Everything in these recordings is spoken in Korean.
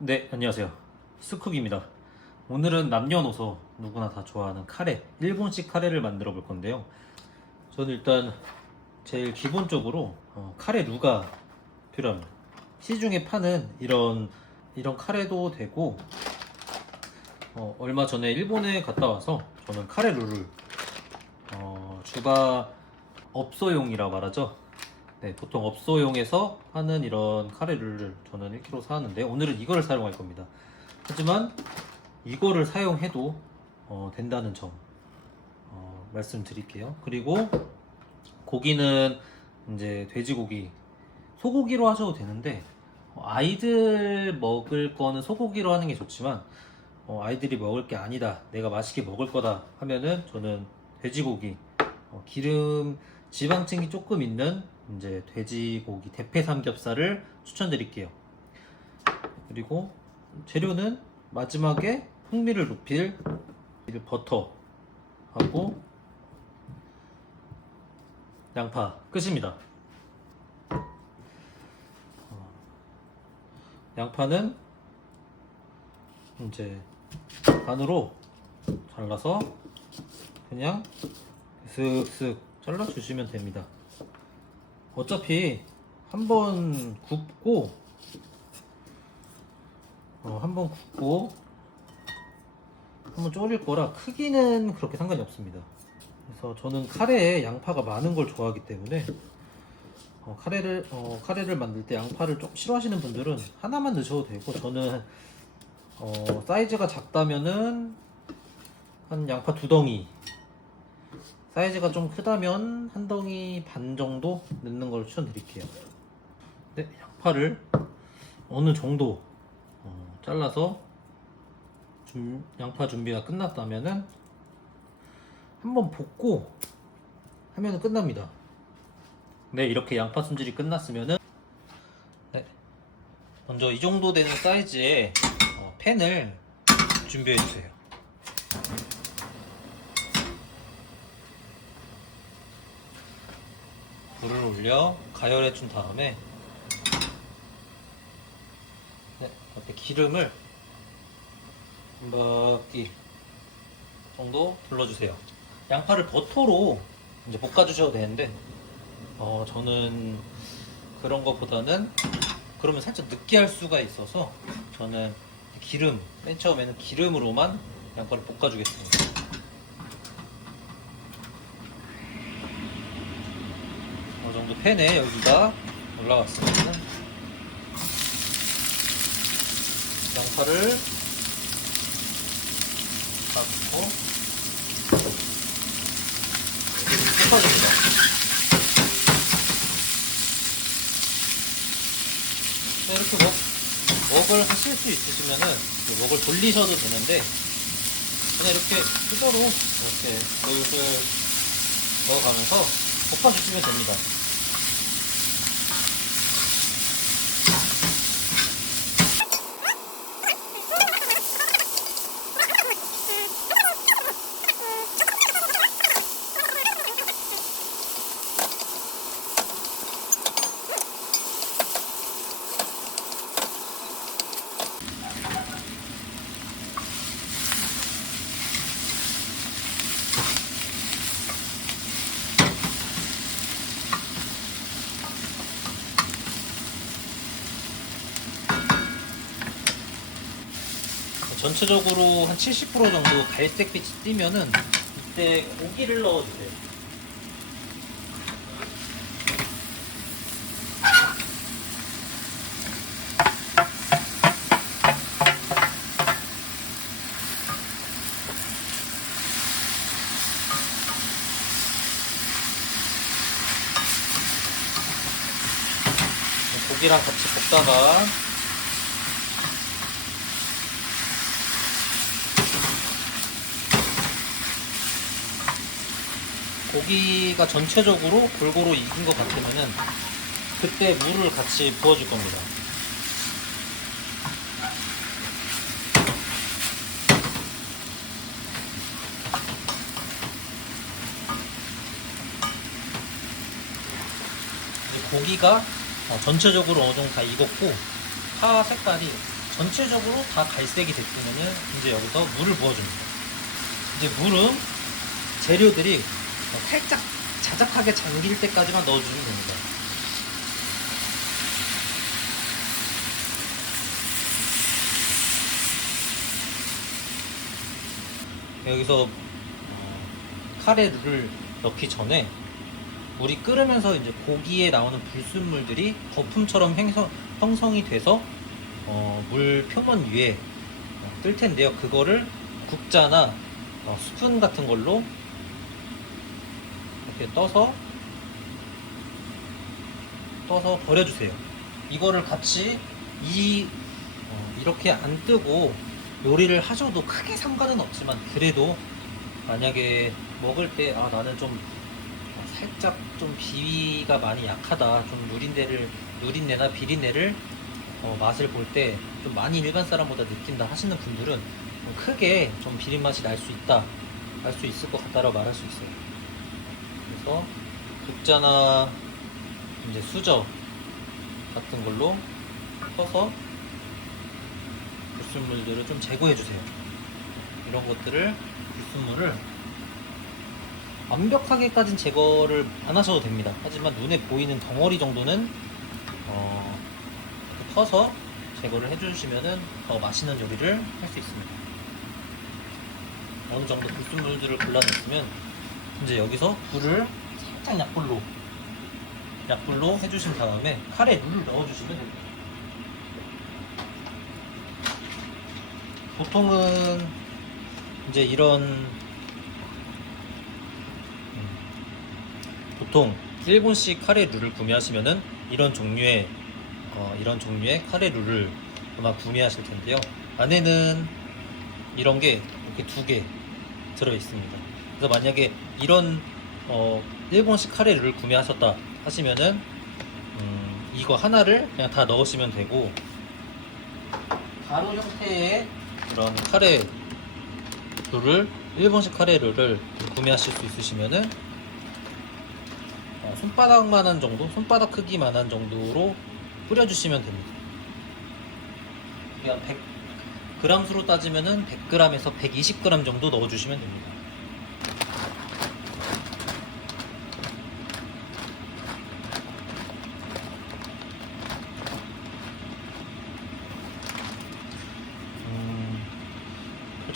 네, 안녕하세요. 스쿡입니다. 오늘은 남녀노소 누구나 다 좋아하는 카레, 일본식 카레를 만들어 볼 건데요. 저는 일단 제일 기본적으로 어, 카레 루가 필요합니다. 시중에 파는 이런 이런 카레도 되고 어, 얼마 전에 일본에 갔다 와서 저는 카레 룰을 어, 주가 업소용이라고 말하죠. 네, 보통 업소용에서 하는 이런 카레를 저는 1kg 사왔는데 오늘은 이거를 사용할 겁니다. 하지만 이거를 사용해도 어, 된다는 점 어, 말씀드릴게요. 그리고 고기는 이제 돼지고기, 소고기로 하셔도 되는데 어, 아이들 먹을 거는 소고기로 하는 게 좋지만 어, 아이들이 먹을 게 아니다, 내가 맛있게 먹을 거다 하면은 저는 돼지고기 어, 기름 지방층이 조금 있는 이제 돼지고기 대패 삼겹살을 추천드릴게요. 그리고 재료는 마지막에 풍미를 높일 버터 하고 양파 끝입니다. 어, 양파는 이제 반으로 잘라서 그냥 슥슥 잘라 주시면 됩니다. 어차피 한 번 굽고 어, 한 번 굽고 한 번 졸일 거라 크기는 그렇게 상관이 없습니다. 그래서 저는 카레에 양파가 많은 걸 좋아하기 때문에 어, 카레를 어, 카레를 만들 때 양파를 좀 싫어하시는 분들은 하나만 넣으셔도 되고 저는 어, 사이즈가 작다면은 한 양파 두 덩이 사이즈가 좀 크다면 한 덩이 반 정도 넣는 걸 추천드릴게요. 네, 양파를 어느 정도 어, 잘라서 준- 양파 준비가 끝났다면은 한번 볶고 하면은 끝납니다. 네, 이렇게 양파 손질이 끝났으면은 네, 먼저 이 정도 되는 사이즈의 어, 팬을 준비해 주세요. 불을 올려 가열해 준 다음에 네, 이렇게 기름을 한 바퀴 정도 둘러주세요. 양파를 버터로 이제 볶아주셔도 되는데 어, 저는 그런 것보다는 그러면 살짝 느끼할 수가 있어서 저는 기름 맨 처음에는 기름으로만 양파를 볶아주겠습니다. 어느 정도 팬에 여기가 올라왔으면 양파를 닦고 볶아줍니다. 네, 이렇게 먹, 먹을 하실 수 있으시면은 그 먹을 돌리셔도 되는데 그냥 이렇게 수저로 이렇게 슬슬 넣어가면서 볶아주시면 됩니다. 전체적으로 한 70% 정도 갈색빛이 띄면은 이때 고기를 넣어주세요. 고기랑 같이 볶다가 고기가 전체적으로 골고루 익은 것 같으면은 그때 물을 같이 부어줄 겁니다. 고기가 어, 전체적으로 어느 정도 다 익었고 파 색깔이 전체적으로 다 갈색이 됐으면은 이제 여기서 물을 부어줍니다. 이제 물은 재료들이 살짝 자작하게 잠길 때까지만 넣어주면 됩니다. 여기서 어, 카레를 넣기 전에 물이 끓으면서 이제 고기에 나오는 불순물들이 거품처럼 형성, 형성이 돼서 어, 물 표면 위에 어, 뜰 텐데요. 그거를 국자나 어, 스푼 같은 걸로 이렇게 떠서 떠서 버려주세요. 이거를 같이 이 어, 이렇게 안 뜨고 요리를 하셔도 크게 상관은 없지만 그래도 만약에 먹을 때 아 나는 좀 살짝 좀 비위가 많이 약하다. 좀 누린내를 누린내나 비린내를 어, 맛을 볼 때 좀 많이 일반 사람보다 느낀다 하시는 분들은 좀 크게 좀 비린 맛이 날 수 있다. 알 수 있을 것 같다라고 말할 수 있어요 그래서 국자나 이제 수저 같은 걸로 퍼서 불순물들을 좀 제거해 주세요. 이런 것들을 불순물을 완벽하게까진 제거를 안 하셔도 됩니다. 하지만 눈에 보이는 덩어리 정도는 어, 퍼서 제거를 해주시면은 더 맛있는 요리를 할 수 있습니다. 어느 정도 불순물들을 골라냈으면 이제 여기서 불을 살짝 약불로 약불로 해주신 다음에 카레 룰을 넣어주시면 됩니다. 보통은 이제 이런 음, 보통 일본식 카레 룰을 구매하시면은 이런 종류의 어, 이런 종류의 카레 룰을 아마 구매하실 텐데요. 안에는 이런 게 이렇게 두 개 들어 있습니다. 그래서 만약에 이런 어, 일본식 카레 룰을 구매하셨다 하시면은 음, 이거 하나를 그냥 다 넣으시면 되고 가루 형태의 그런 카레 룰을 일본식 카레 룰을 구매하실 수 있으시면은 어, 손바닥만한 정도, 손바닥 크기만한 정도로 뿌려주시면 됩니다. 그냥 100g 수로 따지면은 100g에서 120g 정도 넣어주시면 됩니다.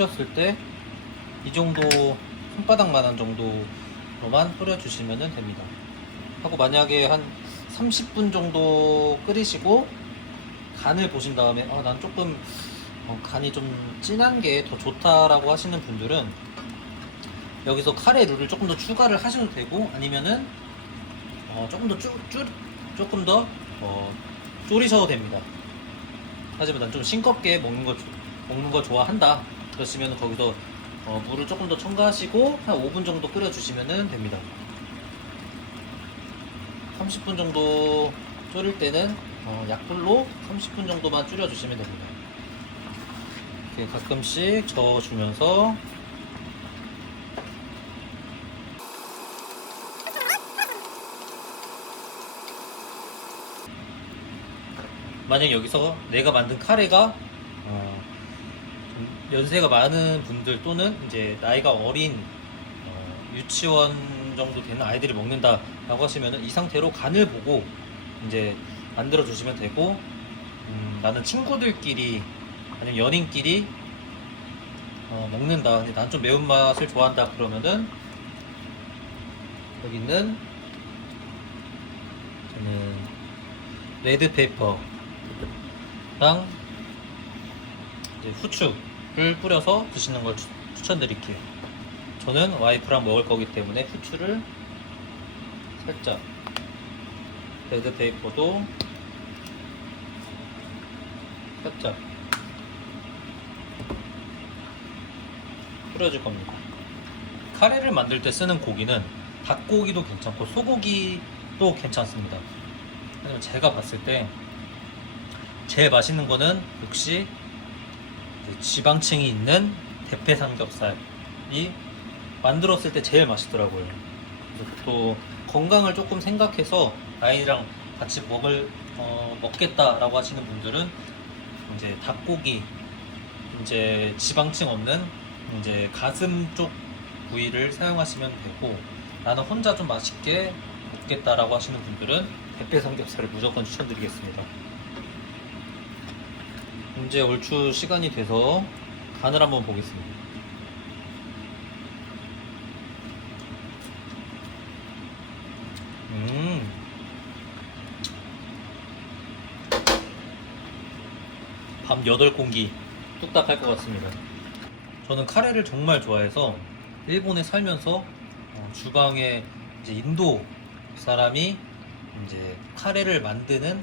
펼쳤을 때 이 정도 손바닥만한 정도로만 뿌려주시면 됩니다. 하고 만약에 한 30분 정도 끓이시고 간을 보신 다음에 아, 난 조금 어, 간이 좀 진한 게 더 좋다라고 하시는 분들은 여기서 카레 룰을 조금 더 추가를 하셔도 되고 아니면은 어, 조금 더 쭈, 쭈, 조금 더 어, 졸이셔도 됩니다. 하지만 난 좀 싱겁게 먹는 거 조- 먹는 거 좋아한다. 그러시면 거기서 어, 물을 조금 더 첨가하시고 한 5분 정도 끓여주시면 됩니다. 30분 정도 졸일 때는 어, 약불로 30분 정도만 줄여주시면 됩니다. 이렇게 가끔씩 저어주면서 만약 여기서 내가 만든 카레가 연세가 많은 분들 또는 이제 나이가 어린 어, 유치원 정도 되는 아이들이 먹는다라고 하시면 이 상태로 간을 보고 이제 만들어 주시면 되고 음, 나는 친구들끼리 아니면 연인끼리 어, 먹는다. 근데 난 좀 매운 맛을 좋아한다 그러면은 여기 있는 저는 레드페이퍼랑 이제 후추 를 뿌려서 드시는 걸 추- 추천드릴게요. 저는 와이프랑 먹을 거기 때문에 후추를 살짝 레드 페이퍼도 살짝 뿌려줄 겁니다. 카레를 만들 때 쓰는 고기는 닭고기도 괜찮고 소고기도 괜찮습니다. 제가 봤을 때 제일 맛있는 거는 역시 이제 지방층이 있는 대패 삼겹살이 만들었을 때 제일 맛있더라고요. 그래서 또 건강을 조금 생각해서 아이랑 같이 먹을 어, 먹겠다라고 하시는 분들은 이제 닭고기 이제 지방층 없는 이제 가슴 쪽 부위를 사용하시면 되고 나는 혼자 좀 맛있게 먹겠다라고 하시는 분들은 대패 삼겹살을 무조건 추천드리겠습니다. 이제 얼추 시간이 돼서 간을 한번 보겠습니다. 음. 밤 8공기 뚝딱 할 것 같습니다. 저는 카레를 정말 좋아해서 일본에 살면서 어, 주방에 이제 인도 사람이 이제 카레를 만드는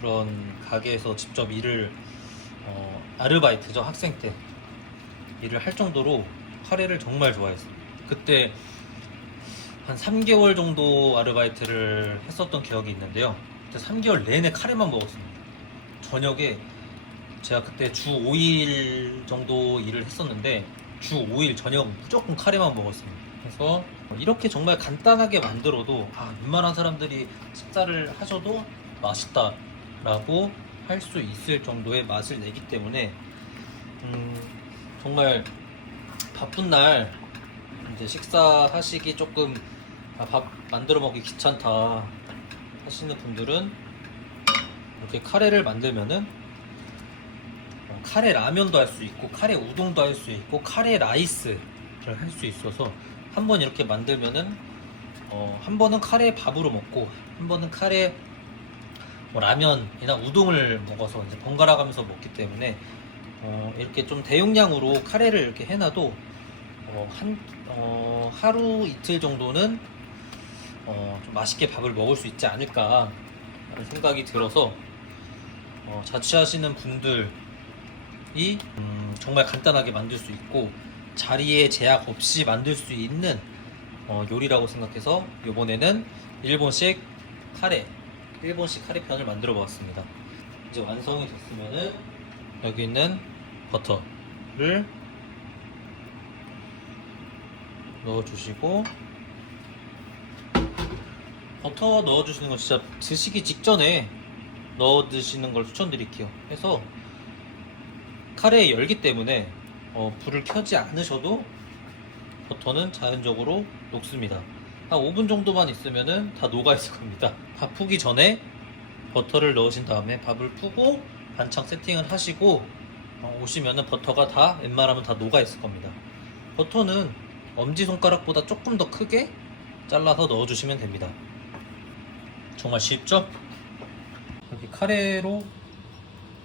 그런 가게에서 직접 일을 어, 아르바이트죠 학생 때 일을 할 정도로 카레를 정말 좋아했어요. 그때 한 3개월 정도 아르바이트를 했었던 기억이 있는데요. 그때 3개월 내내 카레만 먹었습니다. 저녁에 제가 그때 주 5일 정도 일을 했었는데 주 5일 저녁 무조건 카레만 먹었습니다. 그래서 이렇게 정말 간단하게 만들어도 아, 웬만한 사람들이 식사를 하셔도 맛있다 라고 할 수 있을 정도의 맛을 내기 때문에 음, 정말 바쁜 날 이제 식사하시기 조금 아, 밥 만들어 먹기 귀찮다 하시는 분들은 이렇게 카레를 만들면은 어, 카레 라면도 할 수 있고 카레 우동도 할 수 있고 카레 라이스를 할 수 있어서 한번 이렇게 만들면은 어, 한 번은 카레 밥으로 먹고 한 번은 카레 뭐 라면이나 우동을 먹어서 이제 번갈아 가면서 먹기 때문에 어, 이렇게 좀 대용량으로 카레를 이렇게 해놔도 어, 한 어, 하루 이틀 정도는 어, 좀 맛있게 밥을 먹을 수 있지 않을까 하는 생각이 들어서 어, 자취하시는 분들이 음, 정말 간단하게 만들 수 있고 자리에 제약 없이 만들 수 있는 어, 요리라고 생각해서 이번에는 일본식 카레 일본식 카레 편을 만들어 보았습니다 이제 완성이 됐으면은 여기 있는 버터를 넣어주시고 버터 넣어주시는 건 진짜 드시기 직전에 넣어 드시는 걸 추천드릴게요. 해서 카레의 열기 때문에 어, 불을 켜지 않으셔도 버터는 자연적으로 녹습니다. 한 5분 정도만 있으면은 다 녹아 있을 겁니다. 밥 푸기 전에 버터를 넣으신 다음에 밥을 푸고 반창 세팅을 하시고 어, 오시면은 버터가 다 웬만하면 다 녹아 있을 겁니다. 버터는 엄지 손가락보다 조금 더 크게 잘라서 넣어주시면 됩니다. 정말 쉽죠? 여기 카레로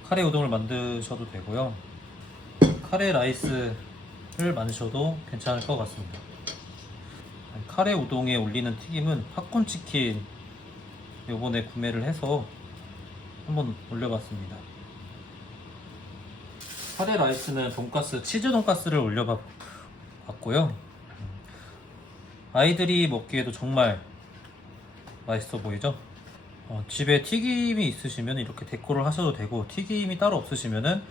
카레 우동을 만드셔도 되고요. 카레 라이스를 만드셔도 괜찮을 것 같습니다. 카레 우동에 올리는 튀김은 팝콘 치킨 요번에 구매를 해서 한번 올려봤습니다. 카레 라이스는 돈가스 치즈 돈가스를 올려봤고요. 아이들이 먹기에도 정말 맛있어 보이죠? 어, 집에 튀김이 있으시면 이렇게 데코를 하셔도 되고 튀김이 따로 없으시면은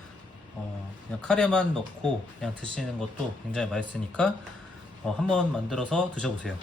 어, 그냥 카레만 넣고 그냥 드시는 것도 굉장히 맛있으니까 어, 한번 만들어서 드셔보세요.